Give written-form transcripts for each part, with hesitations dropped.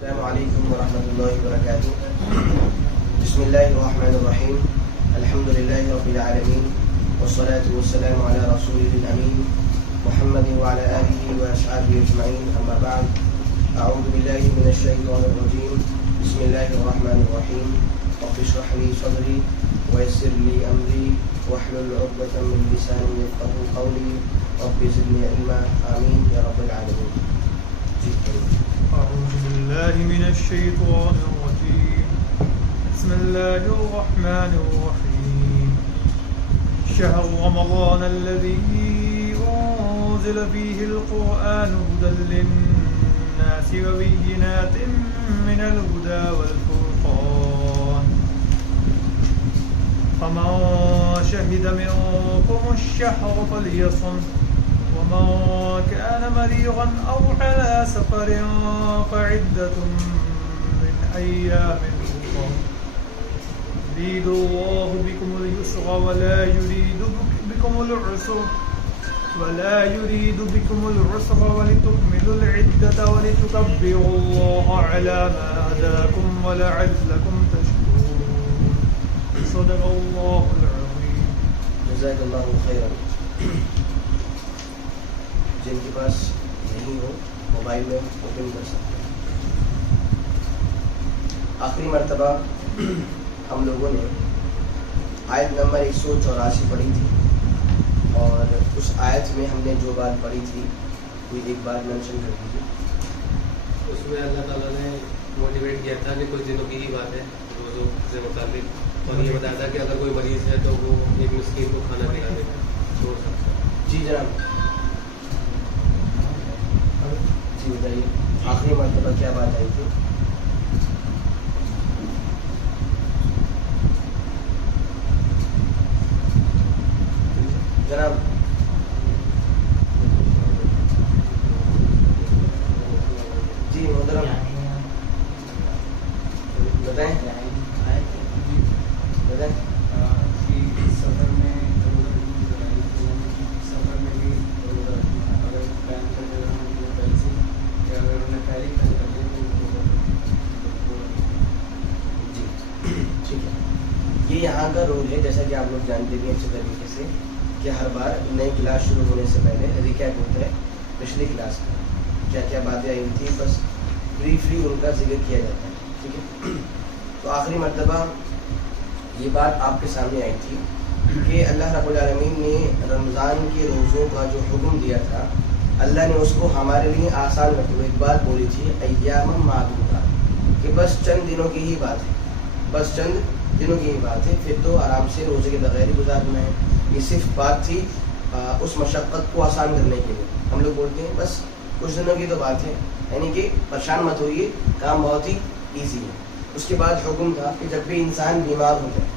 السلام علیکم ورحمۃ اللہ وبرکاتہ. بسم اللہ الرحمن الرحیم. الحمد للہ رب العالمین والصلاة والسلام علی رسولہ الامین محمد وعلی آلہ واصحابہ اجمعین. اما بعد. اعوذ باللہ من الشیطان الرجیم. بسم اللہ الرحمن الرحیم. رب اشرح لی صدری ویسر لی امری واحلل عقدۃ من لسانی یفقهوا قولی رب زدنی علما. آمین یا رب العالمین. أعوذ بالله من الشيطان الرجيم. بسم الله الرحمن الرحيم. شهر رمضان الذي أنزل فيه القرآن هدى للناس وبينات من الهدى والفرقان فمن شهد منكم الشهر فليصم ومن كان مريضا أو على سفر فعدة من أيام أخر يريد الله بكم اليسر ولا يريد بكم العسر ولتكملوا العدة ولتكبروا الله على ما هداكم ولعلكم تشكرون. صدق الله العظيم. جزاک اللہ خیرا. جن کے پاس نہیں ہو موبائل میں اوپن کر سکتے ہیں. آخری مرتبہ ہم لوگوں نے آیت نمبر 184 پڑھی تھی اور اس آیت میں ہم نے جو بات پڑھی تھی کوئی ایک بات مینشن کر دیجیے. اس میں اللہ تعالیٰ نے موٹیویٹ کیا تھا کہ کچھ دنوں کی ہی بات ہے روزوں سے متعلق، اور یہ بتایا تھا کہ اگر کوئی مریض ہے تو وہ ایک مسکین کو کھانا کھلا دے چھوڑ سکتا ہے. جی جناب، جی بتائیے آخری مرتبہ کیا بات آئی تھی؟ جناب جی محترم بتائیں بتائیں. سفر میں سفر میں بھی اگر پلان کر دے رہا ہوں پہلے سے یا اگر انہوں نے پہلے ہی پلان کر دیا تو جی ٹھیک ہے. یہ یہاں کا رول ہے جیسا کہ آپ لوگ جانتے بھی اچھے طریقے سے کہ ہر بار نئی کلاس شروع ہونے سے پہلے ریکیپ ہوتا ہے پچھلی کلاس کا، کیا کیا باتیں آئی تھیں، بس بریفلی ان کا ذکر کیا جاتا ہے. ٹھیک ہے. تو آخری مرتبہ یہ بات آپ کے سامنے آئی تھی کہ اللہ رب العالمین نے رمضان کے روزوں کا جو حکم دیا تھا اللہ نے اس کو ہمارے لیے آسان کرتے ہوئے ایک بات بولی تھی ایام معدودات، کہ بس چند دنوں کی ہی بات ہے، بس چند دنوں کی ہی بات ہے، پھر تو آرام سے روزے کے بغیر ہی گزارنا ہے. یہ صرف بات تھی اس مشقت کو آسان کرنے کے لیے. ہم لوگ بولتے ہیں بس کچھ دنوں کی تو بات ہے، یعنی کہ پریشان مت ہوئیے، کام بہت ہی ایزی ہے. اس کے بعد حکم تھا کہ جب بھی انسان بیمار ہو جائے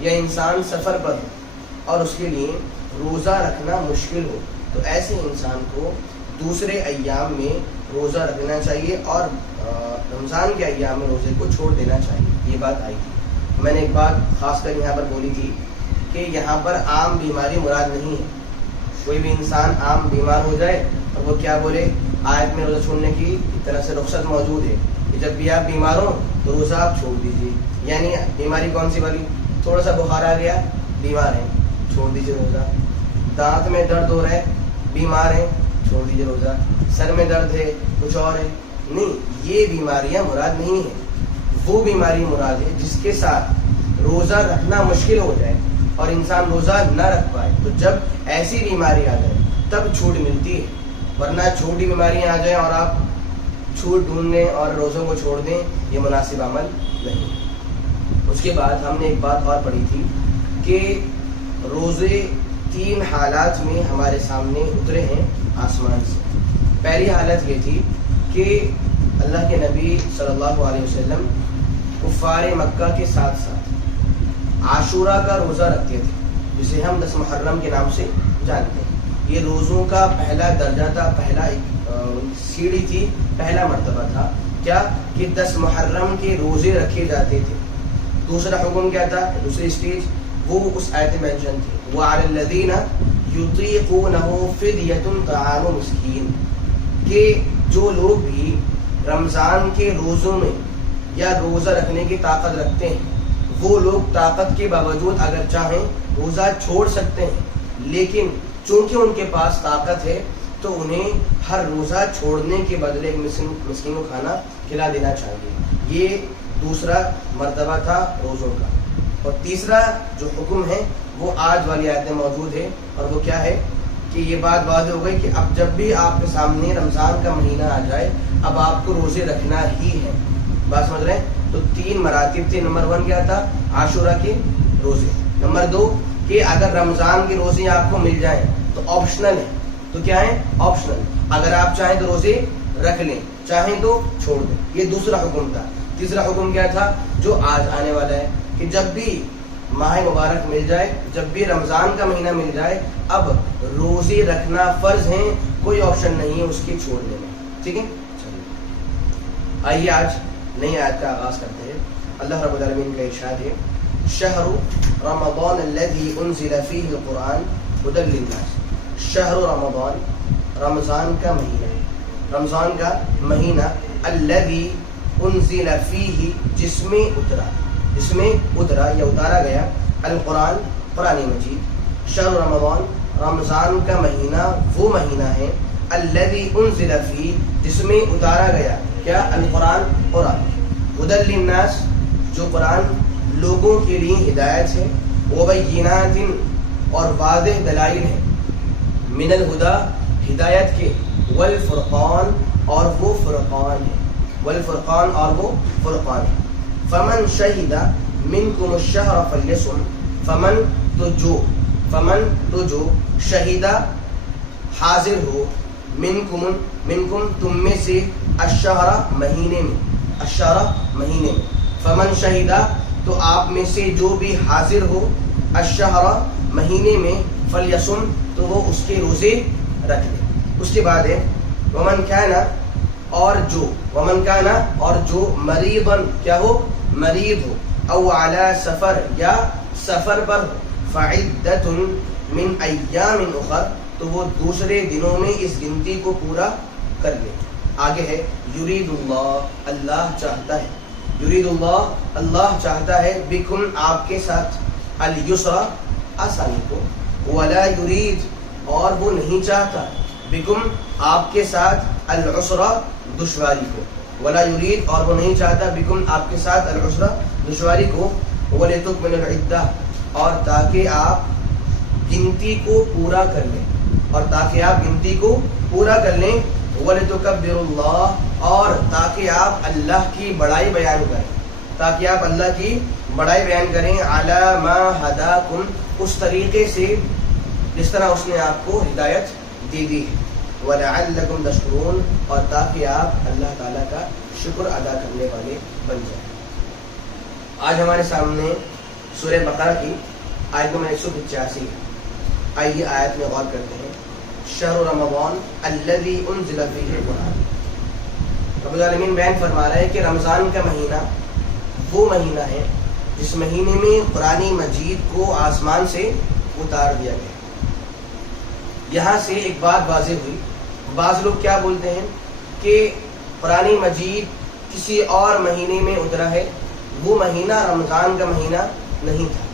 یا انسان سفر پر ہو اور اس کے لیے روزہ رکھنا مشکل ہو تو ایسے انسان کو دوسرے ایام میں روزہ رکھنا چاہیے اور رمضان کے ایام میں روزے کو چھوڑ دینا چاہیے. یہ بات آئی تھی. میں نے ایک بات خاص کر یہاں پر بولی تھی کہ یہاں پر عام بیماری مراد نہیں ہے. کوئی بھی انسان عام بیمار ہو جائے اور وہ کیا بولے آیت میں روزہ چھوڑنے کی ایک طرح سے رخصت موجود ہے کہ جب بھی آپ بیمار ہو تو روزہ آپ چھوڑ دیجیے. یعنی بیماری کون سی والی؟ تھوڑا سا بخار آ گیا، بیمار ہیں، چھوڑ دیجیے روزہ. دانت میں درد ہو رہا ہے، بیمار ہیں، چھوڑ دیجیے روزہ. سر میں درد ہے، کچھ اور ہے. نہیں، یہ بیماریاں مراد نہیں ہیں. وہ بیماری مراد ہے جس کے ساتھ روزہ رکھنا مشکل ہو جائے اور انسان روزہ نہ رکھ پائے. تو جب ایسی بیماری آ جائے تب چھوٹ ملتی ہے، ورنہ چھوٹی بیماریاں آ جائیں اور آپ چھوٹ ڈھونڈ لیں اور روزوں کو چھوڑ دیں، یہ مناسب عمل نہیں. اس کے بعد ہم نے ایک بات اور پڑھی تھی کہ روزے 3 حالات میں ہمارے سامنے اترے ہیں آسمان سے. پہلی حالت یہ تھی کہ اللہ کے نبی صلی اللہ علیہ وسلم کفار مکہ کے ساتھ ساتھ عاشورہ کا روزہ رکھتے تھے، جسے ہم 10 محرم کے نام سے جانتے ہیں. یہ روزوں کا پہلا درجہ تھا، پہلا سیڑھی تھی، پہلا مرتبہ تھا کیا کہ 10 محرم کے روزے رکھے جاتے تھے. دوسرا حکم کیا تھا؟ دوسری اسٹیج وہ اس آیت میں مینشن تھی وَعَلَى الَّذِينَ يُطِيقُونَهُ فِدْيَةٌ طَعَامُ مِسْكِينٍ، کہ جو لوگ بھی رمضان کے روزوں میں یا روزہ رکھنے کی طاقت رکھتے ہیں وہ لوگ طاقت کے باوجود اگر چاہیں روزہ چھوڑ سکتے ہیں، لیکن چونکہ ان کے پاس طاقت ہے تو انہیں ہر روزہ چھوڑنے کے بدلے ایک مسکین کو کھانا کھلا دینا چاہیے۔ یہ دوسرا مرتبہ تھا روزوں کا۔ اور تیسرا جو حکم ہے وہ آج والی آیت میں موجود ہے، اور وہ کیا ہے کہ یہ بات واضح ہو گئی کہ اب جب بھی آپ کے سامنے رمضان کا مہینہ آ جائے اب آپ کو روزے رکھنا ہی ہے۔ بات سمجھ رہے ہیں؟ تو 3 مراتب تھے۔ نمبر 1 کیا تھا؟ عاشورہ کے روزے۔ نمبر 2 کہ اگر رمضان کے روزے آپ کو مل جائیں تو آپشنل ہے، تو کیا ہے؟ آپشنل، اگر آپ چاہیں تو روزے رکھ لیں، چاہیں تو چھوڑ دیں۔ یہ دوسرا حکم تھا۔ تیسرا حکم کیا تھا جو آج آنے والا ہے کہ جب بھی ماہ مبارک مل جائے، جب بھی رمضان کا مہینہ مل جائے اب روزے رکھنا فرض ہیں، کوئی آپشن نہیں ہے اس کے چھوڑنے میں۔ ٹھیک ہے، چلیے آئیے آج نئی آیت کا آغاز کرتے ہیں۔ اللہ رب العالمین کا ارشاد ہے شہر رمضان الذی انزل فیہ القرآن ھدی للناس۔ شہر رمضان، رمضان کا مہینہ، رمضان کا مہینہ، الذی انزل فیہ، جس میں اترا یا اتارا گیا، القرآن، قرآن مجید۔ شہر رمضان، رمضان کا مہینہ وہ مہینہ ہے، الذی انزل فیہ، جس میں اتارا گیا کیا؟ القرآن، قرآن، ھدی للناس، جو قرآن لوگوں کے لیے ہدایت ہے، وبینات، اور واضح دلائل ہے، من الہدی، ہدایت کے، والفرقان، اور وہ فرقان ہے، والفرقان، اور وہ فرقان ہے۔ فمن شہد منکم الشہر فلیصم، فمن تو جو شہیدہ حاضر ہو، منکم تم میں سے، الشہر مہینے میں، فمن شہیدہ تو آپ میں سے جو بھی حاضر ہو، الشہر مہینے میں، فلیصم تو وہ اس کے روزے رکھ لے۔ اس کے بعد ہے ومن کان، اور جو مریضاً، کیا ہو؟ مریض ہو، او علی سفر، یا سفر پر ہو، فعدۃ من ایام اخر تو وہ دوسرے دنوں میں اس گنتی کو پورا کر لے۔ آگے ہے یرید اللہ، اللہ چاہتا ہے، یرید اللہ، اللہ چاہتا ہے، بکم آپ کے ساتھ، الیسر آسانی کو، ولا یرید اور وہ نہیں چاہتا، بکم آپ کے ساتھ، العسر دشواری کو، ولا یرید اور وہ نہیں چاہتا، بکم آپ کے ساتھ، العسر دشواری کو، ولتکملوا العدہ اور تاکہ آپ گنتی کو پورا کر لیں، اور تاکہ آپ گنتی کو پورا کر لیں، ولتکبروا اللہ اور تاکہ آپ اللہ کی بڑائی بیان کریں، تاکہ آپ اللہ کی بڑائی بیان کریں، علی ما ہداکم اس طریقے سے جس طرح اس نے آپ کو ہدایت دے دی ہے، وَلَعَلَّكُمْ تَشْكُرُونَ اور تاکہ آپ اللہ تعالیٰ کا شکر ادا کرنے والے بن جائیں۔ آج ہمارے سامنے سورہ بقرہ کی آیت نمبر 185 ہے۔ آئیے آیت میں غور کرتے ہیں۔ شہر رمضان الذی انزل فیہ القرآن، رب العالمین بیان فرما رہا ہے کہ رمضان کا مہینہ وہ مہینہ ہے جس مہینے میں قرآن مجید کو آسمان سے اتار دیا گیا۔ یہاں سے ایک بات واضح ہوئی، بعض لوگ کیا بولتے ہیں کہ قرآن مجید کسی اور مہینے میں اترا ہے، وہ مہینہ رمضان کا مہینہ نہیں تھا۔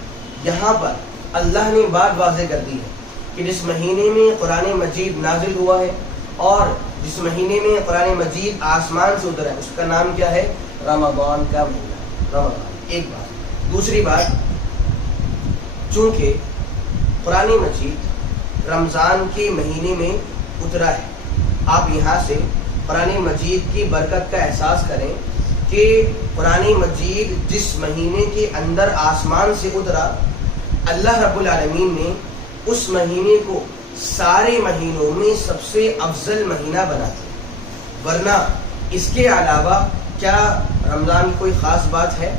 یہاں پر اللہ نے بات واضح کر دی ہے کہ جس مہینے میں قرآن مجید نازل ہوا ہے اور جس مہینے میں قرآن مجید آسمان سے اترا ہے اس کا نام کیا ہے؟ رمضان کا مہینہ، رمضان۔ ایک بات۔ دوسری بات، چونکہ قرآن مجید رمضان کے مہینے میں اترا ہے، آپ یہاں سے قرآن مجید کی برکت کا احساس کریں کہ قرآن مجید جس مہینے کے اندر آسمان سے اترا، اللہ رب العالمین نے اس مہینے کو سارے مہینوں میں سب سے افضل مہینہ بنا دیا۔ ورنہ اس کے علاوہ کیا رمضان کی کوئی خاص بات ہے؟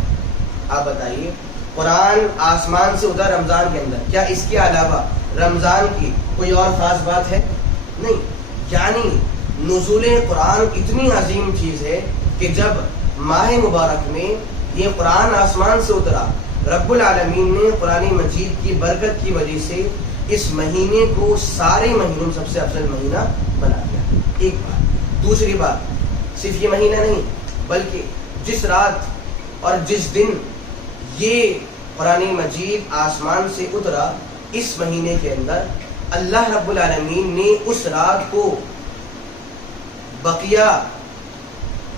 آپ بتائیے، قرآن آسمان سے اترا رمضان کے اندر، کیا اس کے علاوہ رمضان کی کوئی اور خاص بات ہے؟ نہیں۔ یعنی نزول قرآن اتنی عظیم چیز ہے کہ جب ماہ مبارک میں یہ قرآن آسمان سے اترا، رب العالمین نے قرآن مجید کی برکت کی وجہ سے اس مہینے کو سارے مہینوں سب سے افضل مہینہ بنا دیا۔ ایک بات۔ دوسری بات، صرف یہ مہینہ نہیں بلکہ جس رات اور جس دن یہ قرآن مجید آسمان سے اترا اس مہینے کے اندر اللہ رب العالمین نے اس رات کو بقیہ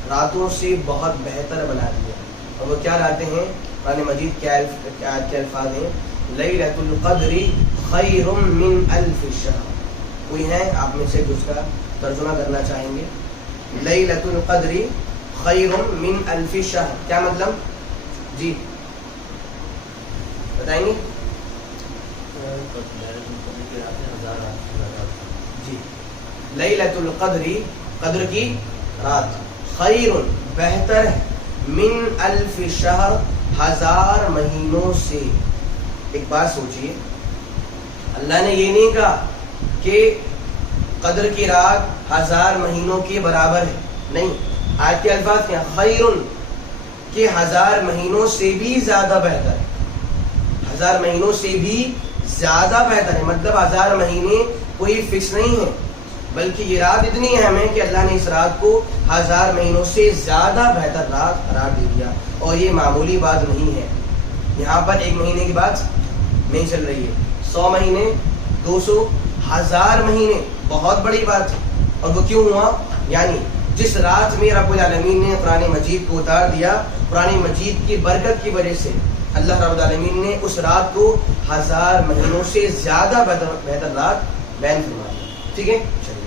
راتوں سے بہت بہتر بنا دیا. اور وہ کیا راتیں ہیں؟ قرآن مجید کے الفاظ ہیں لیلۃ القدر خیر من الف شہر. کوئی ہے آپ میں سے جو اس کا ترجمہ کرنا چاہیں گے؟ لیلۃ القدر خیر من الف شہر کیا مطلب؟ جی بتائیں گے؟ جی لیلۃ القدر قدر کی رات خیر بہتر ہے من الف شہر ہزار مہینوں سے. ایک بات سوچئے اللہ نے یہ نہیں کہا کہ قدر کی رات ہزار مہینوں کے برابر ہے, نہیں. آیت کے الفاظ کیا؟ خیرن کہ ہزار مہینوں سے بھی زیادہ بہتر ہے. ہزار مہینوں سے بھی زیادہ بہتر ہے مطلب ہزار مہینے کوئی فکس نہیں ہے بلکہ یہ رات اتنی اہم ہے کہ اللہ نے اس رات کو ہزار مہینوں سے زیادہ بہتر رات قرار دے دیا. اور یہ معمولی بات نہیں ہے. یہاں پر ایک مہینے کی بات نہیں چل رہی ہے, 100 مہینے, 200, 1000 مہینے, بہت بڑی بات ہے. اور وہ کیوں ہوا؟ یعنی جس رات میں رب العالمین نے قرآن مجید کو اتار دیا, قرآن مجید کی برکت کی وجہ سے اللہ رب العالمین نے اس رات کو 1000 مہینوں سے زیادہ بہتر رات بیان فرما دیا. ٹھیک ہے, چلیے.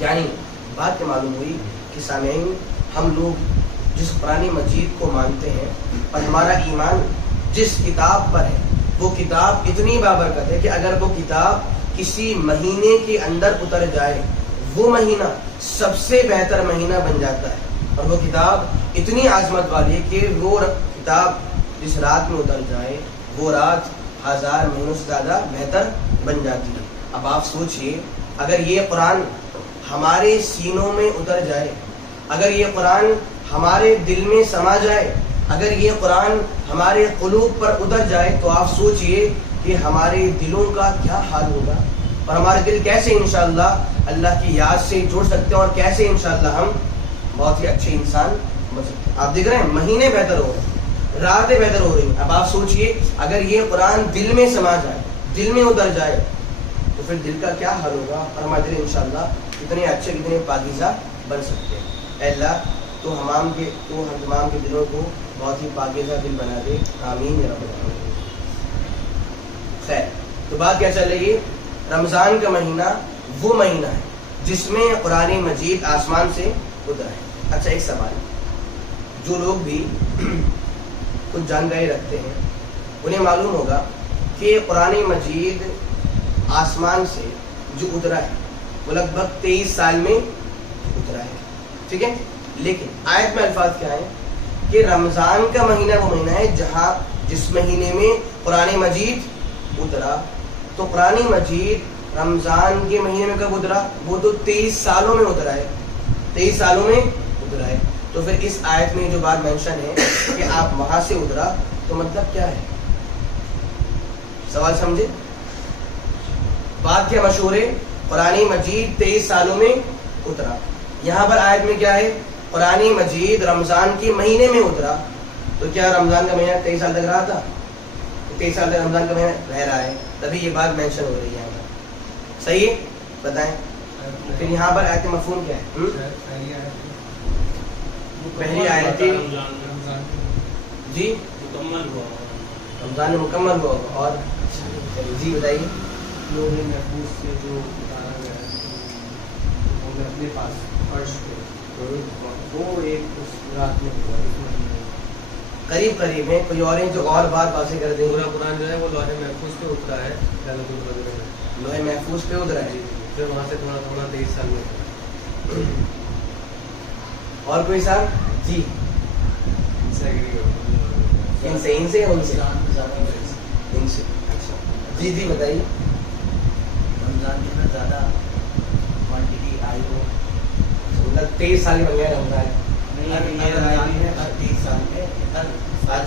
یعنی بات معلوم ہوئی کہ سامعین ہم لوگ جس قرآن مجید کو مانتے ہیں اور ہمارا ایمان جس کتاب پر ہے وہ کتاب اتنی بابرکت ہے کہ اگر وہ کتاب کسی مہینے کے اندر اتر جائے وہ مہینہ سب سے بہتر مہینہ بن جاتا ہے. اور وہ کتاب اتنی عظمت والی ہے کہ وہ کتاب جس رات میں اتر جائے وہ رات 1000 مہینوں سے زیادہ بہتر بن جاتی ہے. اب آپ سوچئے اگر یہ قرآن ہمارے سینوں میں اتر جائے, اگر یہ قرآن ہمارے دل میں سما جائے, اگر یہ قرآن ہمارے قلوب پر اتر جائے تو آپ سوچئے کہ ہمارے دلوں کا کیا حال ہوگا اور ہمارے دل کیسے انشاءاللہ اللہ کی یاد سے جڑ سکتے ہیں اور کیسے انشاءاللہ ہم بہت ہی اچھے انسان بن سکتے ہیں. آپ دیکھ رہے ہیں مہینے بہتر ہو رہے ہیں, راتیں بہتر ہو رہی ہیں. اب آپ سوچئے اگر یہ قرآن دل میں سما جائے, دل میں اتر جائے تو پھر دل کا کیا حال ہوگا اور ہمارے دل انشاءاللہ کتنے اچھے کتنے پاکیزہ بن سکتے ہیں. اے اللہ تو ہم تمام کے دلوں کو بہت ہی پاکیزہ دل بنا دے, آمین یا رب العالمین. خیر, تو بات کیا چل رہی ہے؟ رمضان کا مہینہ وہ مہینہ ہے جس میں قرآن مجید آسمان سے اترا ہے. اچھا ایک سوال, جو لوگ بھی کچھ جانکاری رکھتے ہیں انہیں معلوم ہوگا کہ قرآن مجید آسمان سے جو اترا ہے وہ لگ بھگ 23 سال میں اترا ہے. ٹھیک ہے, لیکن آیت میں الفاظ کیا ہیں کہ رمضان کا مہینہ وہ مہینہ ہے جس مہینے میں قرآن مجید اترا. تو قرآن مجید رمضان کے مہینے میں کب اترا؟ وہ تو 23 سالوں میں اترا ہے, 23 سالوں میں اترا ہے. تو پھر اس آیت میں جو بات مینشن ہے کہ آپ وہاں سے اترا تو مطلب کیا ہے؟ سوال سمجھے؟ بات کیا مشہور ہے؟ قرآن مجید 23 سالوں میں اترا. یہاں پر آیت میں کیا ہے؟ قرآن مجید رمضان کے مہینے میں اترا. تو کیا رمضان کا مہینہ 23 سال تک رہا تھا؟ 23 سال تک رمضان کا مہینہ رہ رہا ہے, تبھی یہ بات مینشن ہو رہی ہے یہاں پر. صحیح ہے, بتائیں پھر یہاں پر آیت مفہوم کیا ہے؟ پہلی آیت جی رمضان مکمل ہوا. اور جی بتائیے. لوگ محفوظ سے جو اتارا گیا ہے وہ میں اپنے پاس فرش پہ وہ ایک اس رات میں ہوا, اس مہینے قریب قریب میں. کوئی اور ہیں جو اور بات واضح کر دیں؟ پورا قرآن جو ہے وہ لوح محفوظ پہ اترا ہے, لوح محفوظ پہ اترا ہے. پھر وہاں سے تھوڑا تھوڑا 23 سال میں. اور کوئی صاحب؟ جی ان سے ان سے اچھا جی جی بتائیے. رمضان کے اندر زیادہ کوانٹٹی آئی ہو, مطلب 23 سال بن گیا رمضان. نہیں یہ 30 سال میں ہر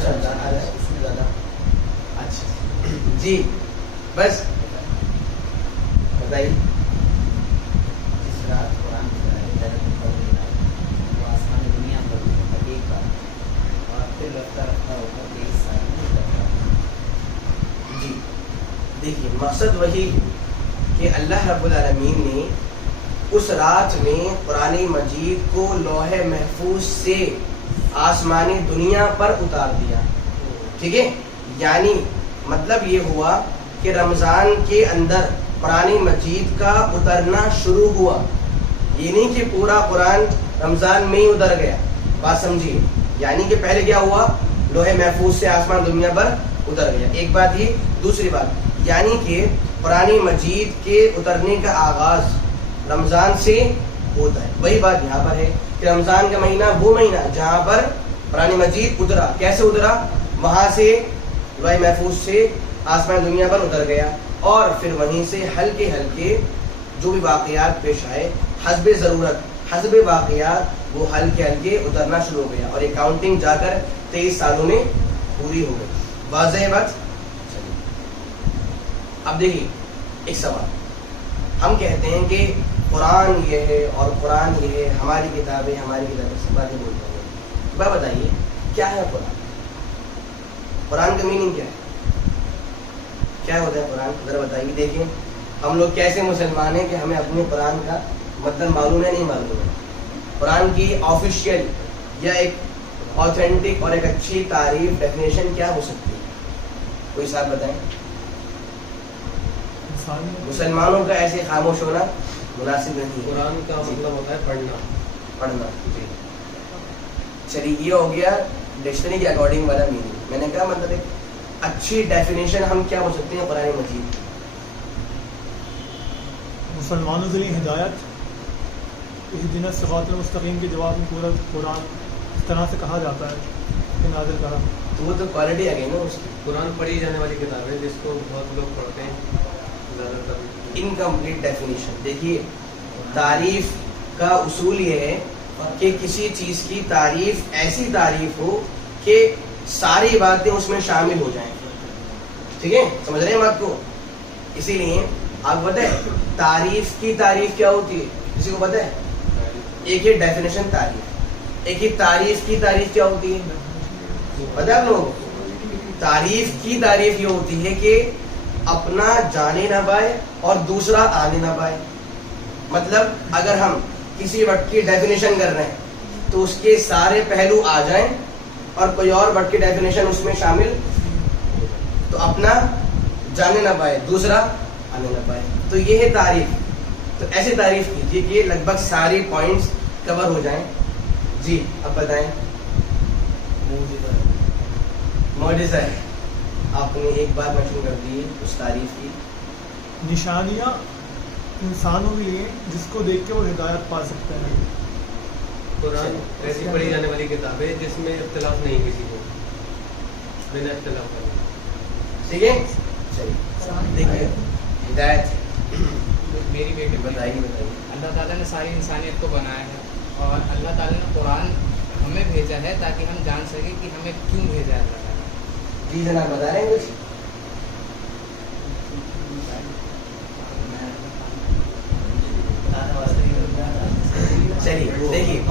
رمضان اس میں زیادہ. اچھا جی بس بتائیے. اس رات قرآن دیکھیے مقصد وہی ہے کہ اللہ رب العالمین نے اس رات میں قرآن مجید کو لوح محفوظ سے آسمانی دنیا پر اتار دیا. ٹھیک ہے, یعنی مطلب یہ ہوا کہ رمضان کے اندر قرآن مجید کا اترنا شروع ہوا. یہ نہیں کہ پورا قرآن رمضان میں ہی اتر گیا, بات سمجھیے. یعنی کہ پہلے کیا ہوا, لوح محفوظ سے آسمان دنیا پر اتر گیا. ایک بات یہ. دوسری بات یعنی کہ قرآن مجید کے اترنے کا آغاز رمضان سے ہوتا ہے. وہی بات یہاں پر ہے کہ رمضان کا مہینہ وہ مہینہ جہاں پر قرآن مجید اترا. کیسے اترا؟ وہاں سے لوح محفوظ سے آسمان دنیا پر اتر گیا, اور پھر وہیں سے ہلکے ہلکے جو بھی واقعات پیش آئے حسب ضرورت حسب واقعات وہ ہلکے ہلکے اترنا شروع ہو گیا, اور یہ کاؤنٹنگ جا کر 23 سالوں میں پوری ہو گئی. واضح بات. اب دیکھیے ایک سوال. ہم کہتے ہیں کہ قرآن یہ ہے اور قرآن یہ ہے, ہماری کتابیں سب باتیں بولتے ہیں. بات بتائیے کیا ہے قرآن؟ قرآن کا میننگ کیا ہے؟ کیا ہوتا ہے قرآن؟ ذرا بتائیے. دیکھیں ہم لوگ کیسے مسلمان ہیں کہ ہمیں اپنے قرآن کا مطلب معلوم ہے نہیں معلوم ہے. قرآن کی آفیشیل یا ایک آتھینٹک اور ایک اچھی تعریف ڈیفینیشن کیا ہو سکتی ہے؟ کوئی صاحب بتائیں. مسلمانوں کا ایسے خاموش ہونا مناسب نہیں ہے. قرآن کا مطلب ہوتا ہے پڑھنا. جی چلیے یہ ہو گیا ڈکشنری کے اکارڈنگ والا میننگ. میں نے کہا مطلب ایک اچھی ڈیفینیشن ہم کیا ہو سکتے ہیں قرآن مجید؟ مسلمانوں کے لیے ہدایت, اہدنا الصراط المستقیم کے جواب میں پورا قرآن اس طرح سے کہا جاتا ہے کہ نازل کرا. تو وہ تو کوالٹی آ گئی نا اس کی. قرآن پڑھی جانے والی کتاب ہے جس کو بہت لوگ پڑھتے ہیں زیادہ تر. Incomplete definition. دیکھیے تعریف کا اصول یہ ہے کہ کسی چیز کی تعریف ایسی تعریف ہو کہ ساری باتیں اس میں شامل ہو جائیں. ٹھیک ہے, سمجھ رہے ہیں بات کو؟ اسی لیے آپ بتائیں تعریف کی تعریف کیا ہوتی ہے, کسی کو پتہ ہے؟ ایک ہی ڈیفینیشن تعریف, ایک ہی تعریف کی تعریف کیا ہوتی ہے پتہ ہے آپ لوگوں کو؟ تعریف کی تعریف یہ ہوتی ہے کہ اپنا جانے نہ پائے اور دوسرا آنے نہ پائے. مطلب اگر ہم کسی ورڈ کی ڈیفینیشن کر رہے ہیں تو اس کے سارے پہلو آ جائیں اور کوئی اور ورڈ کی ڈیفینیشن اس میں شامل, تو اپنا جانے نہ پائے دوسرا آنے نہ پائے. تو یہ ہے تعریف. تو ایسی تعریف کیجیے کہ لگ بھگ ساری پوائنٹس کور ہو جائیں. جی اب بتائیں. معجزہ ہے. آپ نے ایک بار مشہور کر دی اس تعریف کی. نشانیاں انسانوں کے لیے جس کو دیکھ کے وہ ہدایت پا سکتے ہیں. قرآن ایسی پڑھی جانے والی کتاب ہے جس میں اختلاف نہیں کسی کو, بنا اختلاف کرنے. ٹھیک ہے, چلیے دیکھیے ہدایت. میری بیٹی بتائیے. اللہ تعالیٰ نے ساری انسانیت کو بنایا ہے اور اللہ تعالیٰ نے قرآن ہمیں بھیجا ہے تاکہ ہم جان سکیں کہ ہمیں کیوں بھیجا ہے اللہ تعالیٰ. جی جناب بتا رہے ہیں کچھ؟ چلیے دیکھیے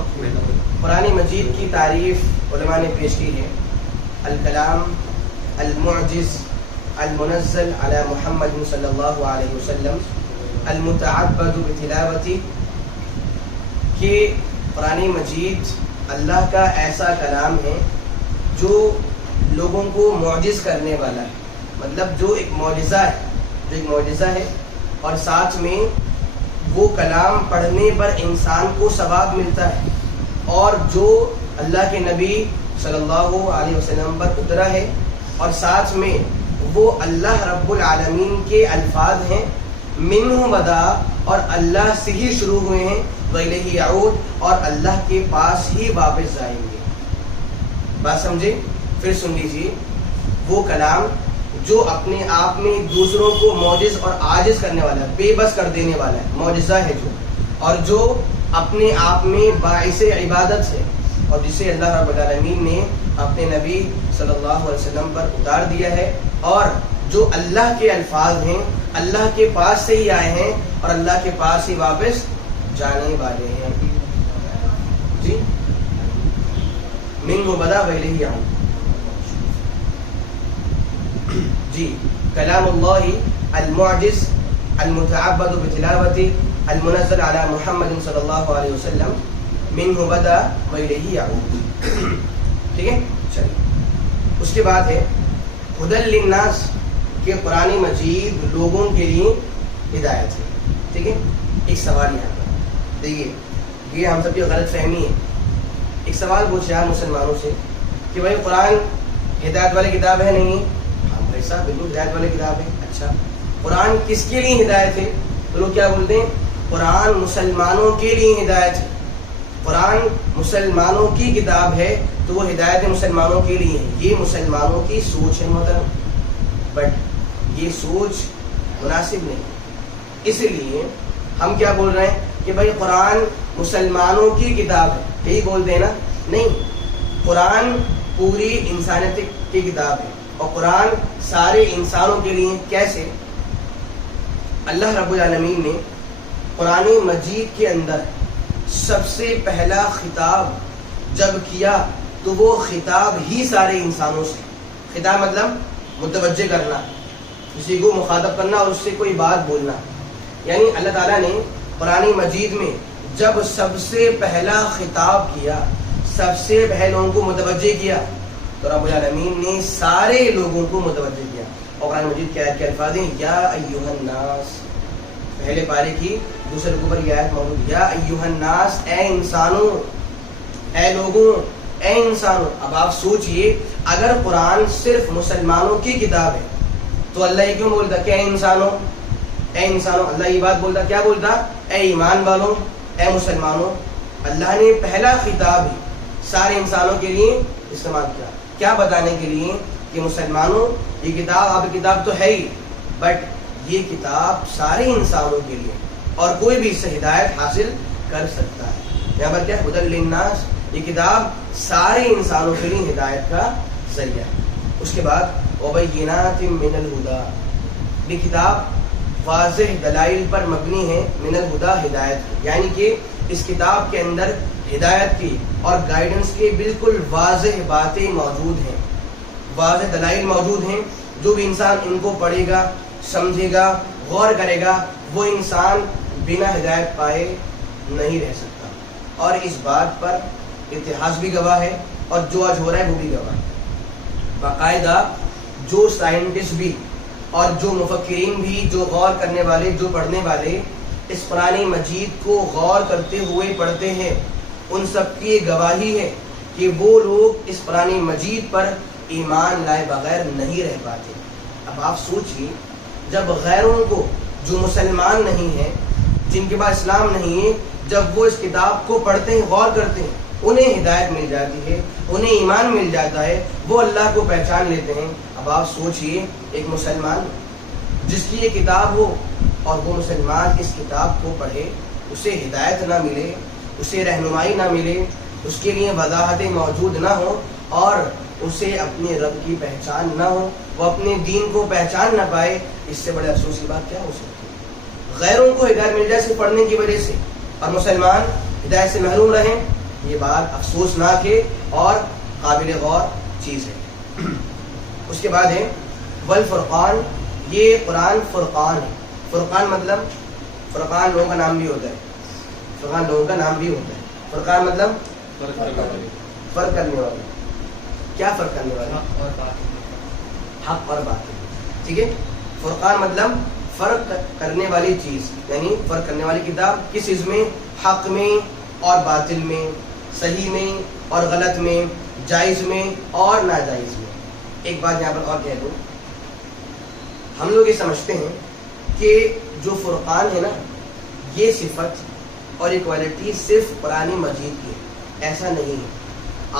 قرآن مجید کی تعریف علماء نے پیش کی ہے. الکلام المعجز المنزل علی محمد صلی اللہ علیہ وسلم المتعبد بتلاوتی, کہ قرآن مجید اللہ کا ایسا کلام ہے جو لوگوں کو معجز کرنے والا ہے. مطلب جو ایک معجزہ ہے, اور ساتھ میں وہ کلام پڑھنے پر انسان کو ثواب ملتا ہے, اور جو اللہ کے نبی صلی اللہ علیہ وسلم پر اترا ہے, اور ساتھ میں وہ اللہ رب العالمین کے الفاظ ہیں منہ بدا, اور اللہ سے ہی شروع ہوئے ہیں, وَإِلَيْهِ يَعُودُ, اور اللہ کے پاس ہی واپس جائیں گے. بات سمجھے؟ پھر سن لیجیے. وہ کلام جو اپنے آپ میں دوسروں کو معجز اور عاجز کرنے والا ہے, بے بس کر دینے والا ہے, معجزہ ہے جو, اور جو اپنے آپ میں باعث عبادت ہے, اور جسے اللہ رب العالمین نے اپنے نبی صلی اللہ علیہ وسلم پر اتار دیا ہے, اور جو اللہ کے الفاظ ہیں, اللہ کے پاس سے ہی آئے ہیں اور اللہ کے پاس ہی واپس جانے والے ہیں. جی من مبدا ویلہ آؤں. جی کلام اللہ المعجز المتعبد بتلاوة المنزل على محمد صلی اللہ علیہ وسلم منہ بدا وإلیہ یعود. ٹھیک ہے. چلیے اس کے بعد ہے ہدی للناس کہ قرآن مجید لوگوں کے لیے ہدایت ہے. ٹھیک ہے. ایک سوال یہاں پر دیکھیے, یہ ہم سب کی غلط فہمی ہے. ایک سوال پوچھا مسلمانوں سے کہ بھائی قرآن ہدایت والی کتاب ہے نہیں؟ ہاں بھائی صاحب بالکل ہدایت والی کتاب ہے. اچھا قرآن کس کے لیے ہدایت ہے؟ تو لوگ کیا بولتے ہیں, قرآن مسلمانوں کے لیے ہدایت ہے. قرآن مسلمانوں کی کتاب ہے تو وہ ہدایت مسلمانوں کے لیے ہے. یہ مسلمانوں کی سوچ ہے محترم, بٹ یہ سوچ مناسب نہیں. اس لیے ہم کیا بول رہے ہیں کہ بھائی قرآن مسلمانوں کی کتاب ہے, یہی بولتے ہیں نا. نہیں, قرآن پوری انسانیت کی کتاب ہے اور قرآن سارے انسانوں کے لیے. کیسے؟ اللہ رب العالمین نے قرآن مجید کے اندر سب سے پہلا خطاب جب کیا تو وہ خطاب ہی سارے انسانوں سے. خطاب مطلب متوجہ کرنا, کسی کو مخاطب کرنا اور اس سے کوئی بات بولنا. یعنی اللہ تعالیٰ نے قرآن مجید میں جب سب سے پہلا خطاب کیا, سب سے پہلے لوگوں کو متوجہ کیا, تو رب العالمین نے سارے لوگوں کو متوجہ کیا. اور قرآن مجید کے آیت کے الفاظ ہیں یا ایھا الناس, پہلے پارے کی دوسرے رکوع پر یہ آیت موجود, یا ایھا الناس, اے انسانوں, اے لوگوں, اے انسانوں. اب آپ سوچئے اگر قرآن صرف مسلمانوں کی کتاب ہے تو اللہ یہ کیوں بولتا کہ اے انسانوں, اے انسانوں؟ اللہ یہ بات بولتا, کیا بولتا؟ اے ایمان والوں, اے مسلمانوں. اللہ نے پہلا خطاب ہی سارے انسانوں کے لیے استعمال کیا. کیا بتانے کے لیے کہ مسلمانوں یہ کتاب آپ کی کتاب تو ہے ہی, بٹ یہ کتاب سارے انسانوں کے لیے اور کوئی بھی اس سے ہدایت حاصل کر سکتا ہے. یہاں پر کیا ہدی للناس, یہ کتاب سارے انسانوں کے لیے ہدایت کا ذریعہ ہے. اس کے بعد وبینات من الہدی, یہ کتاب واضح دلائل پر مبنی ہے, من الہدی ہدایت کی, یعنی کہ اس کتاب کے اندر ہدایت کی اور گائیڈنس کی بالکل واضح باتیں موجود ہیں, واضح دلائل موجود ہیں. جو بھی انسان ان کو پڑھے گا, سمجھے گا, غور کرے گا, وہ انسان بنا ہدایت پائے نہیں رہ سکتا. اور اس بات پر اتہاس بھی گواہ ہے اور جو آج ہو رہا ہے وہ بھی گواہ ہے. باقاعدہ جو سائنٹسٹ بھی اور جو مفکرین بھی, جو غور کرنے والے, جو پڑھنے والے اس قرآن مجید کو غور کرتے ہوئے پڑھتے ہیں, ان سب کی گواہی ہے کہ وہ لوگ اس قرآن مجید پر ایمان لائے بغیر نہیں رہ پاتے. اب آپ سوچئے جب غیروں کو, جو مسلمان نہیں ہیں, جن کے پاس اسلام نہیں ہے, جب وہ اس کتاب کو پڑھتے ہیں, غور کرتے ہیں, انہیں ہدایت مل جاتی ہے, انہیں ایمان مل جاتا ہے, وہ اللہ کو پہچان لیتے ہیں. اب آپ سوچئے ایک مسلمان جس کی یہ کتاب ہو اور وہ مسلمان اس کتاب کو پڑھے, اسے ہدایت نہ ملے, اسے رہنمائی نہ ملے, اس کے لیے وضاحتیں موجود نہ ہو اور اسے اپنے رب کی پہچان نہ ہو, وہ اپنے دین کو پہچان نہ پائے, اس سے بڑے افسوس کی بات کیا ہو سکتی ہے؟ غیروں کو ہدایت مل جائے صرف پڑھنے کی وجہ سے اور مسلمان ہدایت سے محروم رہیں, یہ بات افسوسناک ہے اور قابل غور چیز ہے. اس کے بعد ہے والفرقان, یہ قرآن فرقان ہے. فرقان مطلب, فرقان لوگوں کا نام بھی ہوتا ہے, فرقان لوگوں کا نام بھی ہوتا ہے. فرقان مطلب فرق کرنے والا. کیا فرق کرنے والا؟ حق اور باطل. ٹھیک ہے. فرقان مطلب فرق کرنے والی چیز, یعنی فرق کرنے والی کتاب. کس چیز میں؟ حق میں اور باطل میں, صحیح میں اور غلط میں, جائز میں اور ناجائز میں. ایک بات یہاں پر اور کہہ دوں, ہم لوگ یہ سمجھتے ہیں کہ جو فرقان ہے نا, یہ صفت اور یہ کوالٹی صرف قرآن مجید کی ہے. ایسا نہیں ہے.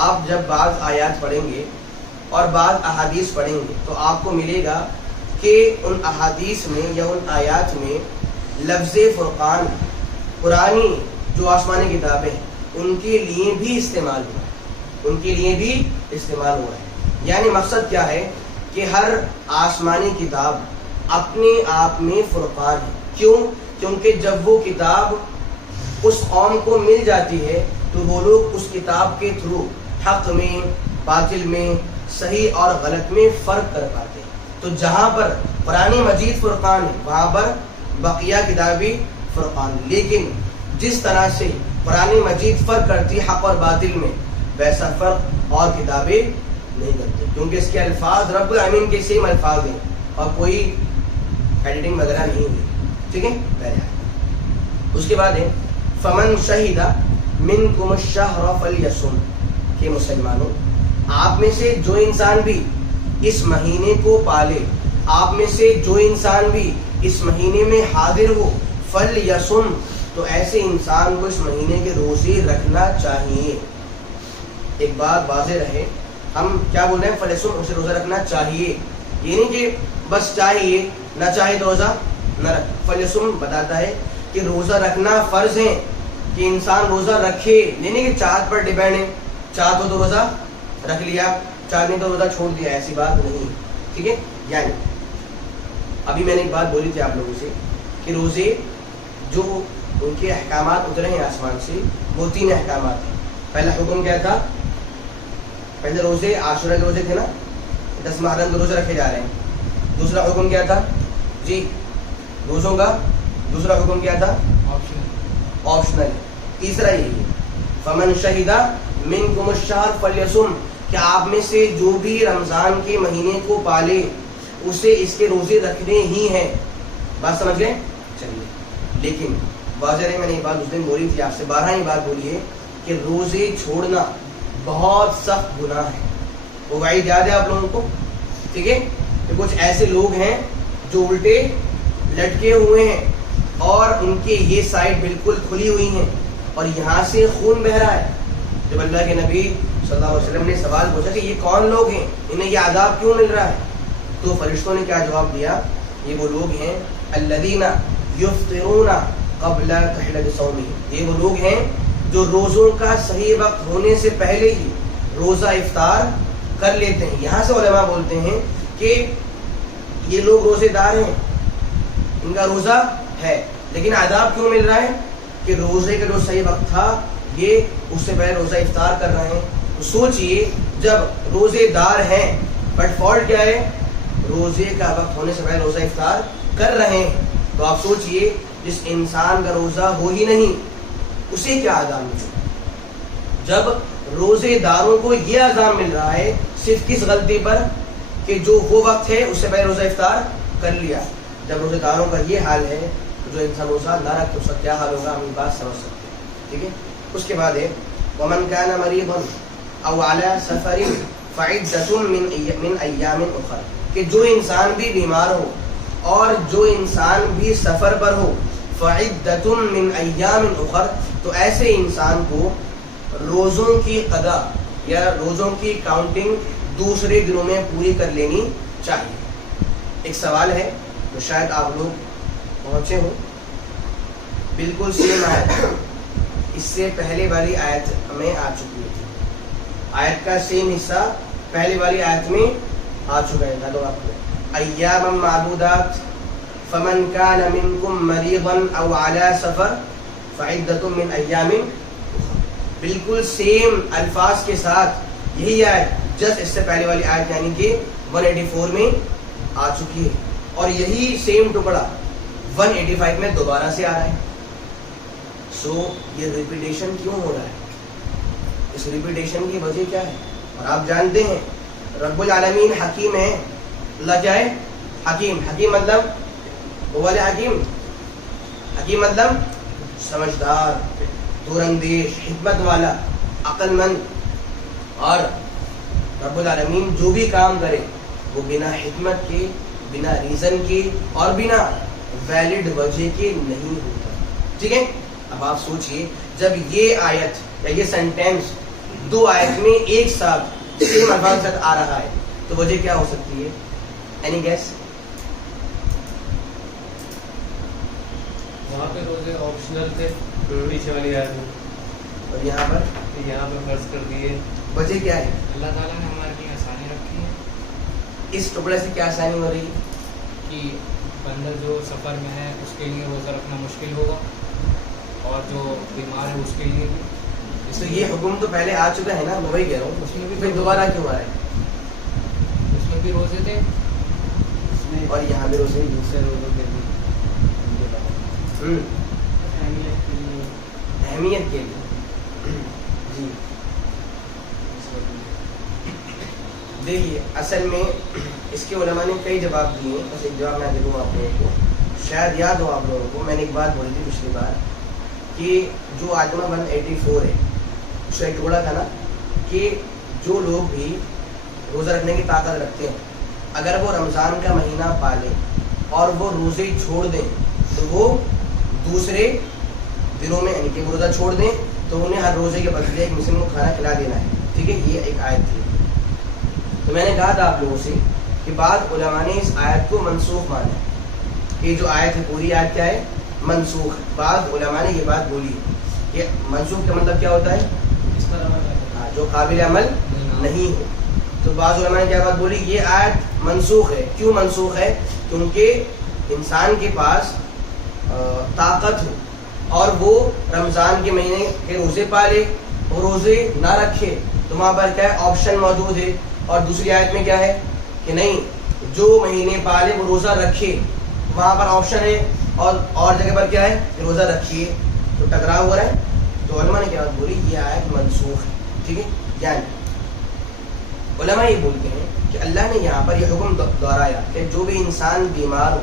آپ جب بعض آیات پڑھیں گے اور بعض احادیث پڑھیں گے تو آپ کو ملے گا کہ ان احادیث میں یا ان آیات میں لفظ فرقان قرآنی جو آسمانی کتابیں ہیں ان کے لیے بھی استعمال ہوا ہے, ان کے لیے بھی استعمال ہوا ہے. یعنی مقصد کیا ہے کہ ہر آسمانی کتاب اپنے آپ میں فرقان ہے. کیوں؟ کیونکہ جب وہ کتاب اس قوم کو مل جاتی ہے تو وہ لوگ اس کتاب کے تھرو حق میں, باطل میں, صحیح اور غلط میں فرق کر پاتے ہیں. تو جہاں پر قرآن مجید فرقان ہے, وہاں پر بقیہ کتابی فرقان. لیکن جس طرح سے قرآن مجید فرق کرتی ہے حق اور باطل میں, ویسا فرق اور کتابیں نہیں کرتی, کیونکہ اس کے الفاظ رب العالمین کے سیم الفاظ ہیں اور کوئی ایڈیٹنگ وغیرہ نہیں ہوئی. ٹھیک ہے, پہلے اس کے بعد ہے فمن شہید منکم الشہر فلیصم, کہ مسلمانوں آپ میں سے جو انسان بھی اس مہینے کو پالے, آپ میں سے جو انسان بھی اس مہینے میں حاضر ہو, فلیصم, تو ایسے انسان کو اس مہینے کے روزے رکھنا چاہیے. ایک بات واضح رہے, ہم کیا بول رہے ہیں, فلیصم, اسے روزہ رکھنا چاہیے, یہ نہیں کہ بس چاہیے, نہ چاہے تو روزہ نہ رکھ. فلیصم بتاتا ہے کہ روزہ رکھنا فرض ہے, کہ انسان روزہ رکھے, نہیں کہ چاہت پر ڈیپینڈ ہے, چاہت ہو تو روزہ رکھ لیا, چاہت نہیں تو روزہ چھوڑ دیا, ایسی بات نہیں. ٹھیک ہے, یعنی ابھی میں نے ایک بات بولی تھی آپ لوگوں سے کہ روزے جو ان کے احکامات اترے ہیں آسمان سے, وہ 3 احکامات ہیں. پہلا حکم کیا تھا, پہلے روزے عاشورہ کے روزے تھے نا, 10 محرم کے روزے رکھے جا رہے ہیں. دوسرا حکم کیا تھا جی روزوں کا, دوسرا حکم کیا تھا آپشنل. تیسرا یہ ہے فمن شہید منکم الشہر فلیصم, کہ آپ میں سے جو بھی رمضان کے مہینے کو پالے اسے اس کے روزے رکھنے ہی ہیں. بات سمجھ گئے؟ چلیے, لیکن واضح ہے, میں نے یہ بات اس دن بولی تھی آپ سے, 12 یہ بات بولی ہے کہ روزے چھوڑنا بہت سخت گناہ ہے. وہ وعید یاد ہے آپ لوگوں کو؟ ٹھیک ہے, کہ کچھ ایسے لوگ ہیں جو الٹے لٹکے ہوئے ہیں اور ان کی یہ سائڈ بالکل کھلی ہوئی ہیں اور یہاں سے خون بہ رہا ہے. جب اللہ کے نبی صلی اللہ علیہ وسلم نے سوال پوچھا کہ یہ کون لوگ ہیں, انہیں یہ عذاب کیوں مل رہا ہے, تو فرشتوں نے کیا جواب دیا, یہ وہ لوگ ہیں الذین یفطرون قبل تحلۃ صومہم, یہ وہ لوگ ہیں جو روزوں کا صحیح وقت ہونے سے پہلے ہی روزہ افطار کر لیتے ہیں. یہاں سے علماء بولتے ہیں کہ یہ لوگ روزے دار ہیں, ان کا روزہ ہے, لیکن عذاب کیوں مل رہا ہے کہ روزے کا جو صحیح وقت تھا یہ اس سے پہلے روزہ افطار کر رہے ہیں. تو سوچئے جب روزے دار ہیں بٹ فالٹ کیا ہے, روزے کا وقت ہونے سے پہلے روزہ افطار کر رہے ہیں, تو آپ سوچئے جس انسان کا روزہ ہو ہی نہیں اسے کیا عذاب مل رہا ہے. جب روزے داروں کو یہ عذاب مل رہا ہے صرف کس غلطی پر, کہ جو وہ وقت ہے اس سے پہلے روزہ افطار کر لیا. جب روزے داروں کا یہ حال ہے تو جو انسان روزہ نہ رکھے اس کا کیا حال ہوگا, ہم یہ بات سمجھ سکتے ہیں. ٹھیک ہے, اس کے بعد ہے ومن کان مریضا او علی سفر فعدۃ من ایام اخر, کہ جو انسان بھی بیمار ہو اور جو انسان بھی سفر پر ہو, فعدۃ من ایام اخر, تو ایسے انسان کو روزوں کی قضا یا روزوں کی کاؤنٹنگ دوسرے دنوں میں پوری کر لینی چاہیے. ایک سوال ہے تو شاید آپ لوگ پہنچے ہوں, بالکل سیم آیت اس سے پہلے والی آیت میں آ چکی تھی, آیت کا سیم حصہ پہلے والی آیت میں آ چکا ہے. تو آپ کو ایام معدودات فمن کان منکم مریضا او علی سفر فعدۃ من ایام, بالکل سیم الفاظ کے ساتھ یہی آیت جسٹ اس سے پہلے والی آیت یعنی کہ 184 میں آ چکی ہے, اور یہی سیم ٹکڑا 185 میں دوبارہ سے آ رہا ہے. سو یہ ریپیٹیشن کیوں ہو رہا ہے, اس ریپیٹیشن کی وجہ کیا ہے؟ اور آپ جانتے ہیں رب العالمین حکیم ہے. اللہ کیا ہے؟ حکیم. حکیم مطلب وہ والے حکیم, حکیم مطلب سمجھدار, دور اندیش, حکمت والا, عقل مند. اور رب العالمین جو بھی کام کرے وہ بنا حکمت کے, بنا ریزن کے اور بنا ویلڈ وجہ کے نہیں ہوتا. ٹھیک ہے, اب آپ سوچئے جب یہ آیت یا یہ سینٹینس 2 آیت میں ایک ساتھ سیم الفاظ کے ساتھ آ رہا ہے تو وجہ کیا ہو سکتی ہے؟ Any guess? وہاں پہ روزے آپشنل تھے پیچھے والی آیت میں, اور یہاں پر فرض کر دیے. وجہ کیا ہے؟ اللہ تعالیٰ نے ہمارے لیے آسانی رکھی ہے. اس ٹکڑے سے کیا آسانی ہو رہی ہے؟ کہ بندہ جو سفر میں ہے اس کے لیے روزہ رکھنا مشکل ہوگا, اور جو بیمار ہے اس کے لیے بھی. تو یہ حکم تو پہلے آ چکا ہے نا, میں وہی کہہ رہا ہوں, اس میں بھی پھر دوبارہ کیوں آ رہا ہے؟ اس میں بھی روزے تھے, اس اور یہاں بھی روزے دوسرے روزوں کے بھی ان کے بعد اہمیت کے لیے اہمیت کے لیے. جی دیکھیے اصل میں اس کے علماء نے کئی جواب دیے ہیں. بس ایک جواب میں دے دوں آپ لوگوں کو, شاید یاد ہو آپ لوگوں کو. میں نے ایک بات بولی تھی پچھلی بار کہ جو آیت نمبر 184 ہے اس کا ایک ٹکڑا تھا نا کہ جو لوگ بھی روزہ رکھنے کی طاقت رکھتے ہیں اگر وہ رمضان کا مہینہ پالیں اور وہ روزے چھوڑ دیں تو وہ دوسرے دنوں میں یعنی کہ وہ روزہ چھوڑ دیں تو انہیں ہر روزے کے بدلے ایک مسلم کو کھانا کھلا دینا ہے. ٹھیک ہے, یہ ایک آیت تھی. تو میں نے کہا تھا آپ لوگوں سے کہ بعض علماء نے اس آیت کو منسوخ مانا ہے. یہ جو آیت ہے پوری آیت کیا ہے, منسوخ ہے. بعض علماء نے یہ بات بولی کہ منسوخ کا مطلب کیا ہوتا ہے, جو قابل عمل نہیں ہو. تو بعض علماء نے کیا بات بولی, یہ آیت منسوخ ہے. کیوں منسوخ ہے؟ کیونکہ انسان کے پاس طاقت ہو اور وہ رمضان کے مہینے کے روزے پالے اور روزے نہ رکھے تو وہاں پر کیا ہے, آپشن موجود ہے. اور دوسری آیت میں کیا ہے کہ نہیں, جو مہینے پالے وہ روزہ رکھے, وہاں پر آپشن ہے. اور جگہ پر کیا ہے کہ روزہ رکھیے. تو ٹکراؤ ہو رہا ہے. تو علماء نے کیا بات بولی, یہ آیت منسوخ ہے. ٹھیک ہے, یعنی علماء یہ بولتے ہیں کہ اللہ نے یہاں پر یہ حکم دہرایا کہ جو بھی انسان بیمار ہو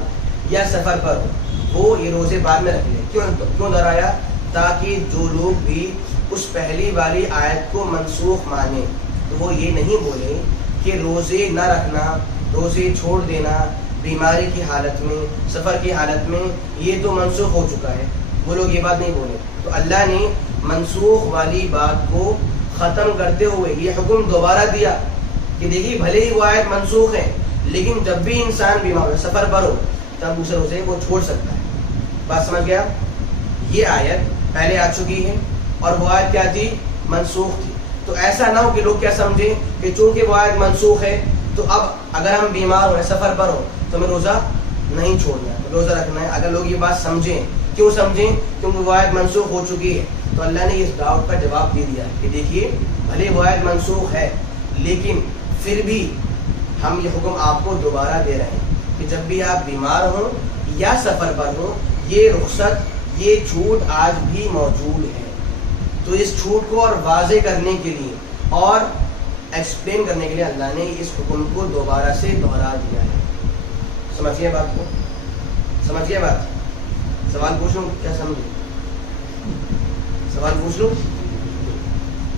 یا سفر پر ہو وہ یہ روزے بعد میں رکھ لے. کیوں دہرایا؟ تاکہ جو لوگ بھی اس پہلی والی آیت کو منسوخ مانے تو وہ یہ نہیں بولے کہ روزے نہ رکھنا, روزے چھوڑ دینا بیماری کی حالت میں, سفر کی حالت میں یہ تو منسوخ ہو چکا ہے. وہ لوگ یہ بات نہیں بولے. تو اللہ نے منسوخ والی بات کو ختم کرتے ہوئے یہ حکم دوبارہ دیا کہ دیکھیے بھلے ہی وہ آیت منسوخ ہے لیکن جب بھی انسان بیمار ہو, سفر پر ہو, تب اسے روزے کو چھوڑ سکتا ہے. بات سمجھ گیا؟ یہ آیت پہلے آ چکی ہے اور وہ آیت کیا تھی, منسوخ تھی. تو ایسا نہ ہو کہ لوگ کیا سمجھیں کہ چونکہ وہ آیت منسوخ ہے تو اب اگر ہم بیمار ہو سفر پر ہو تو ہمیں روزہ نہیں چھوڑنا ہے, روزہ رکھنا ہے. اگر لوگ یہ بات سمجھیں, کیوں سمجھیں؟ کیونکہ وہ آیت منسوخ ہو چکی ہے. تو اللہ نے اس ڈاؤٹ کا جواب دے دیا کہ دیکھیے بھلے وہ آیت منسوخ ہے لیکن پھر بھی ہم یہ حکم آپ کو دوبارہ دے رہے ہیں کہ جب بھی آپ بیمار ہوں یا سفر پر ہوں یہ رخصت, یہ چھوٹ آج بھی موجود ہے. تو اس چھوٹ کو اور واضح کرنے کے لیے اور ایکسپلین کرنے کے لیے اللہ نے اس حکم کو دوبارہ سے دہرا دیا ہے. سمجھ گئے بات کو؟ سمجھ گئے بات؟ سوال پوچھ لوں, کیا سمجھے؟ سوال پوچھ لوں,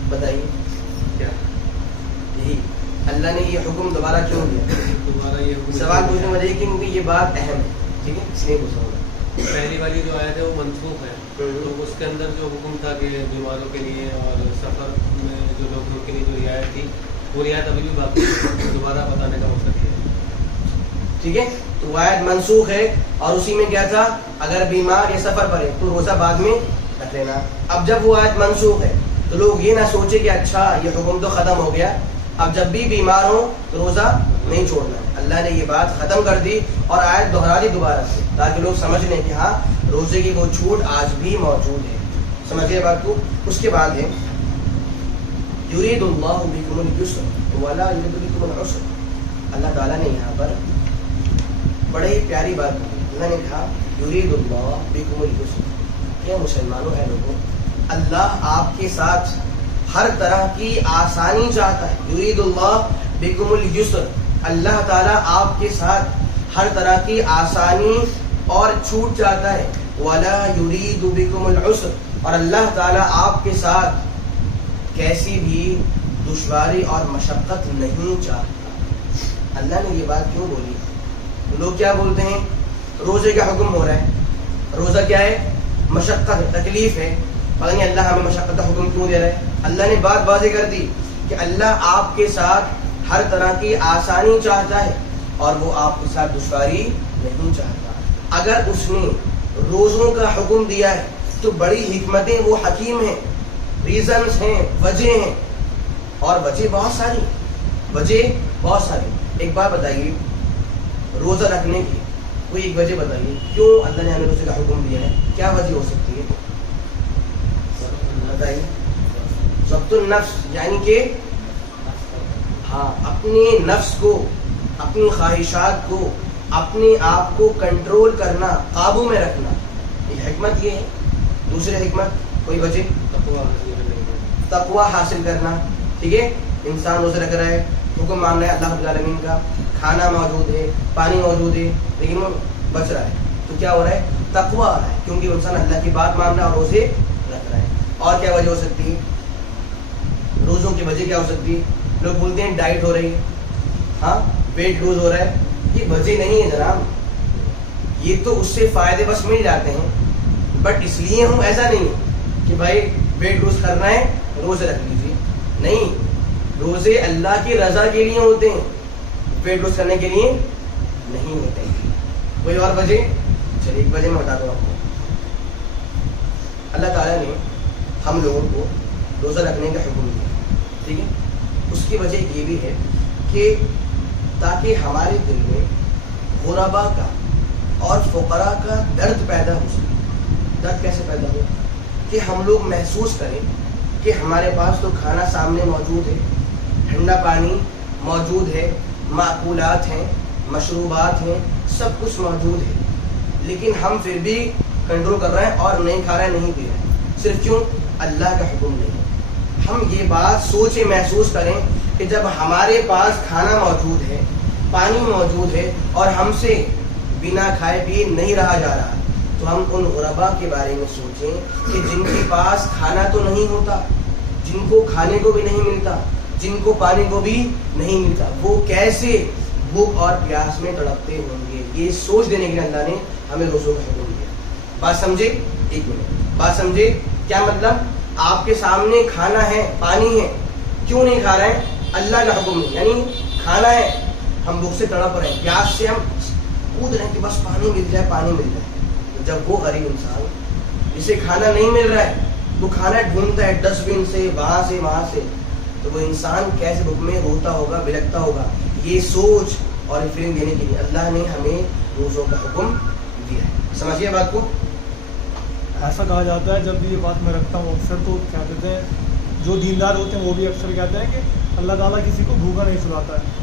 بتائیے کیا یہی اللہ نے یہ حکم دوبارہ کیوں دیا؟ دوبارہ یہ حکم سوال پوچھنے میں کیونکہ یہ بات اہم ہے. ٹھیک ہے, اس لیے پوچھ رہا ہوں. پہلی والی جو آیت ہے وہ منسوخ ہے. تو اس کے اندر جو حکم تھا کہ بیماروں کے لیے اور سفر میں جو لوگ کے لیے جو رعایت تھی وہ رعایت ابھی بھی باقی ہے. دوبارہ بتانے کا مقصد یہ ہے. ٹھیک ہے, تو آیت منسوخ ہے اور اسی میں کیا تھا, اگر بیمار یا سفر پر ہے تو روزہ بعد میں رکھ لینا. اب جب وہ آیت منسوخ ہے تو لوگ یہ نہ سوچے کہ اچھا یہ حکم تو ختم ہو گیا, اب جب بھی بیمار ہو تو روزہ نہیں چھوڑنا ہے. اللہ نے یہ بات ختم کر دی اور آیت دہرا دی دوبارہ سے تاکہ لوگ سمجھ لیں کہ ہاں روزے کی وہ چھوٹ آج بھی موجود ہے. سمجھیے بات کو. اس کے بعد ہے یرید اللہ بکم اليسر ولا یرید بکم العسر. اللہ تعالیٰ نے یہاں پر بڑے ہی پیاری بات کی. اللہ نے کہا یرید اللہ بکم اليسر. کہ مسلمانوں اے لوگوں, اللہ آپ کے ساتھ ہر طرح کی آسانی چاہتا ہے. یرید اللہ بکم اليسر, اللہ تعالیٰ آپ کے ساتھ ہر طرح کی آسانی اور چھوٹ چاہتا ہے. ولا یرید بکم العسر, اور اللہ تعالیٰ آپ کے ساتھ کیسی بھی دشواری اور مشقت نہیں چاہتا. اللہ نے یہ بات کیوں بولی؟ لوگ کیا بولتے ہیں, روزے کا حکم ہو رہا ہے, روزہ کیا ہے, مشقت ہے, تکلیف ہے, پتہ نہیں اللہ ہمیں مشقت کا حکم کیوں دے رہا ہے. اللہ نے بات واضح کر دی کہ اللہ آپ کے ساتھ ہر طرح کی آسانی چاہتا ہے اور وہ آپ کے ساتھ دشواری نہیں چاہتا. اگر اس نے روزوں کا حکم دیا ہے تو بڑی حکمتیں وہ حکیم ہیں, ریزنز ہیں, وجہ ہیں, اور وجہ بہت ساری. ایک بات بتائیے, روزہ رکھنے کی کوئی ایک وجہ بتائیے کیوں اللہ نے ہمیں روزے کا حکم دیا ہے, کیا وجہ ہو سکتی ہے بتائیے؟ ضبط النفس, یعنی کہ ہاں اپنے نفس کو, اپنی خواہشات کو اپنے آپ کو کنٹرول کرنا, قابو میں رکھنا, یہ حکمت یہ ہے. دوسری حکمت کوئی وجہ تقویٰ حاصل کرنا. ٹھیک ہے, انسان روزہ رکھ رہا ہے, حکم مان رہا ہے اللہ رب العالمین کا, کھانا موجود ہے, پانی موجود ہے, لیکن وہ بچ رہا ہے, تو کیا ہو رہا ہے؟ تقویٰ آ رہا ہے, کیونکہ انسان اللہ کی بات مان رہا ہے اور روزے رکھ رہا ہے. اور کیا وجہ ہو سکتی ہے؟ روزوں کی وجہ کیا ہو سکتی ہے؟ لوگ بولتے ہیں ڈائٹ ہو رہی ہے, ہاں ویٹ لوز ہو رہا ہے, یہ وجہ نہیں ہے جناب. یہ تو اس سے فائدے بس مل جاتے ہیں, بٹ اس لیے ہوں ایسا نہیں کہ بھائی ویٹ لوز کرنا ہے روزے رکھ لیجیے. نہیں, روزے اللہ کی رضا کے لیے ہوتے ہیں, ویٹ لوز کرنے کے لیے نہیں ہوتے. کوئی اور وجہ؟ چلیے ایک وجہ میں بتا دوں آپ کو. اللہ تعالیٰ نے ہم لوگوں کو روزہ رکھنے کا حکم دیا, ٹھیک ہے. اس کی وجہ یہ بھی ہے کہ تاکہ ہمارے دل میں غربا کا اور فقراء کا درد پیدا ہو سکے. درد کیسے پیدا ہو؟ کہ ہم لوگ محسوس کریں کہ ہمارے پاس تو کھانا سامنے موجود ہے, ٹھنڈا پانی موجود ہے, معقولات ہیں, مشروبات ہیں, سب کچھ موجود ہے, لیکن ہم پھر بھی کنٹرول کر رہے ہیں اور نہیں کھا رہے ہیں, نہیں پی رہے ہیں. صرف کیوں؟ اللہ کا حکم نہیں. ہم یہ بات سوچیں, محسوس کریں کہ جب ہمارے پاس کھانا موجود ہے, پانی موجود ہے, اور ہم سے بنا کھائے پیے نہیں رہا جا رہا, تو ہم ان غربا کے بارے میں سوچیں کہ جن کے پاس کھانا تو نہیں ہوتا, جن کو کھانے کو بھی نہیں ملتا, جن کو پانی کو بھی نہیں ملتا, وہ کیسے بھوک اور پیاس میں تڑپتے ہوں گے. یہ سوچ دینے کے لیے اللہ نے ہمیں روزوں کا حکم دیا. بات سمجھے؟ ایک منٹ بات سمجھے. کیا مطلب؟ آپ کے سامنے کھانا ہے, پانی ہے, کیوں نہیں کھا رہے ہیں؟ اللہ کا حکم نہیں. یعنی کھانا ہے, ہم بھوک سے تڑپ رہے ہیں, پیاس سے ہم کود رہے ہیں کہ بس پانی مل جائے, پانی مل جائے. جب وہ غریب انسان جسے کھانا نہیں مل رہا ہے, وہ کھانا ڈھونڈتا ہے ڈسٹ بن سے, وہاں سے وہاں سے, تو وہ انسان کیسے بھوک میں روتا ہوگا, بلکتا ہوگا. یہ سوچ اور فلم دینے کے لیے اللہ نے ہمیں روزوں کا حکم دیا ہے. سمجھیے بات کو. ایسا کہا جاتا ہے, جب بھی یہ بات میں رکھتا ہوں اکثر, تو کیا کہتے ہیں جو دیندار ہوتے ہیں وہ بھی اکثر کہتے ہیں کہ اللہ تعالیٰ کسی کو بھوکا نہیں سلاتا ہے.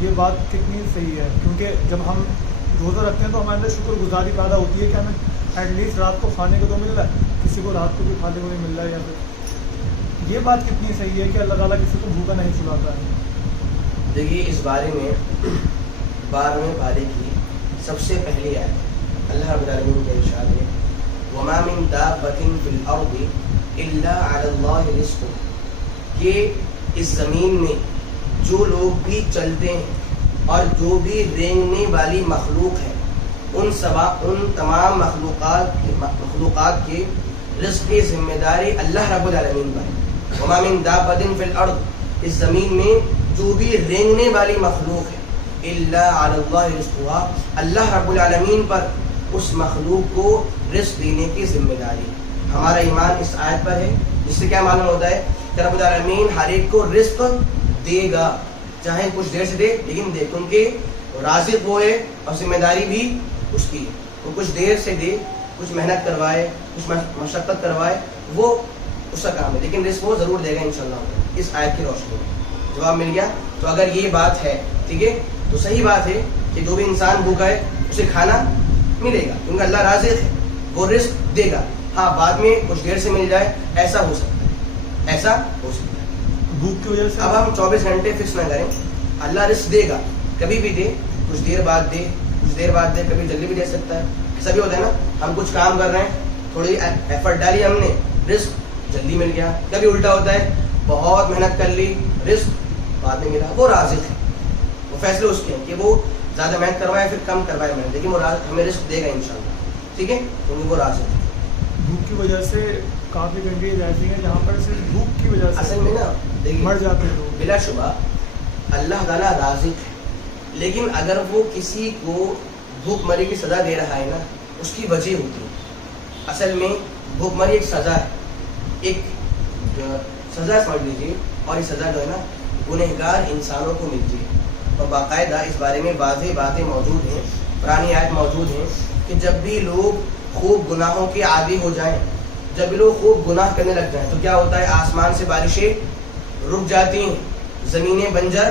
یہ بات کتنی صحیح ہے؟ کیونکہ جب ہم روزہ رکھتے ہیں تو ہمارے اندر شکر گزاری پیدا ہوتی ہے کہ ہمیں ایٹ لیسٹ رات کو کھانے کو تو مل رہا ہے, کسی کو رات کو بھی کھانے کو نہیں مل رہا ہے. یا پھر یہ بات کتنی صحیح ہے کہ اللہ تعالیٰ کسی کو بھوکا نہیں سلاتا ہے. دیکھیے اس بارے میں 12ویں پارے کی سب سے پہلی آیت اللہ رب العالمین کا ارشاد ہے, وَمَا مِن دَابَّةٍ فِي الْأَرْضِ إِلَّا عَلَى اللَّهِ رِزْقُهَا, کہ اس زمین میں جو لوگ بھی چلتے ہیں اور جو بھی رینگنے والی مخلوق ہے, ان تمام مخلوقات کے رزق کی ذمہ داری اللہ رب العالمین پر ہے. وَمَا مِن دَابَّةٍ فِي الْأَرْضِ, اس زمین میں جو بھی رینگنے والی مخلوق ہے, إِلَّا عَلَى اللَّهِ رِزْقُهَا, اللہ رب العالمین پر اس مخلوق کو رزق دینے کی ذمہ داری. ہمارا ایمان اس آیت پر ہے, جس سے کیا معلوم ہوتا ہے کہ رب العالمین ہر ایک کو رزق دے گا, چاہے کچھ دیر سے دے, لیکن دے, کیونکہ رازق وہ ہے اور ذمہ داری بھی اس کی ہے. وہ کچھ دیر سے دے, کچھ محنت کروائے, کچھ مشقت کروائے, وہ اس کا کام ہے, لیکن رزق وہ ضرور دے گا انشاءاللہ. اس آیت کی روشنی میں جواب مل گیا. تو اگر یہ بات ہے, ٹھیک ہے, تو صحیح بات ہے کہ جو بھی انسان بھوکا ہے اسے کھانا ملے گا, کیونکہ اللہ رازق ہے, وہ رزق دے گا. ہاں بعد میں کچھ دیر سے مل جائے, ایسا ہو سکتا ہے, ایسا ہو سکتا ہے. بھوک کی وجہ سے اب ہم 24 گھنٹے فکس نہ کریں, اللہ رزق دے گا, کبھی بھی دے, کچھ دیر بعد دے, کچھ دیر بعد دے, کبھی جلدی بھی دے سکتا ہے. ایسا بھی ہوتا ہے نا, ہم کچھ کام کر رہے ہیں, تھوڑی ایفرٹ ڈالی ہم نے, رزق جلدی مل گیا. کبھی الٹا ہوتا ہے, بہت محنت کر لی, رزق بعد میں ملا. وہ رازق ہے, وہ فیصلے اس کے ہیں کہ وہ زیادہ محنت کروائے پھر کم کروائے محنت, لیکن وہ ہمیں رزق دے گا انشاءاللہ, ٹھیک ہے, کیونکہ وہ رازق ہے. بھوک کی وجہ سے کافی کنٹریز ایسی ہیں جہاں پر صرف بھوک کی وجہ سے اصل میں نا دیکھیے مر جاتے ہیں لوگ. بلا شبہ اللہ تعالیٰ رازق ہے, لیکن اگر وہ کسی کو بھوک مری کی سزا دے رہا ہے نا, اس کی وجہ ہوتی ہے. اصل میں بھوک مری ایک سزا ہے, ایک سزا سمجھ لیجیے, اور یہ سزا جو ہے نا گنہگار انسانوں کو ملتی ہے. اور باقاعدہ اس بارے میں واضح باتیں موجود ہیں, پرانی آیت موجود ہیں کہ جب بھی لوگ خوب گناہوں کے عادی ہو جائیں, جب بھی لوگ خوب گناہ کرنے لگ جائیں, تو کیا ہوتا ہے, آسمان سے بارشیں رک جاتی ہیں, زمینیں بنجر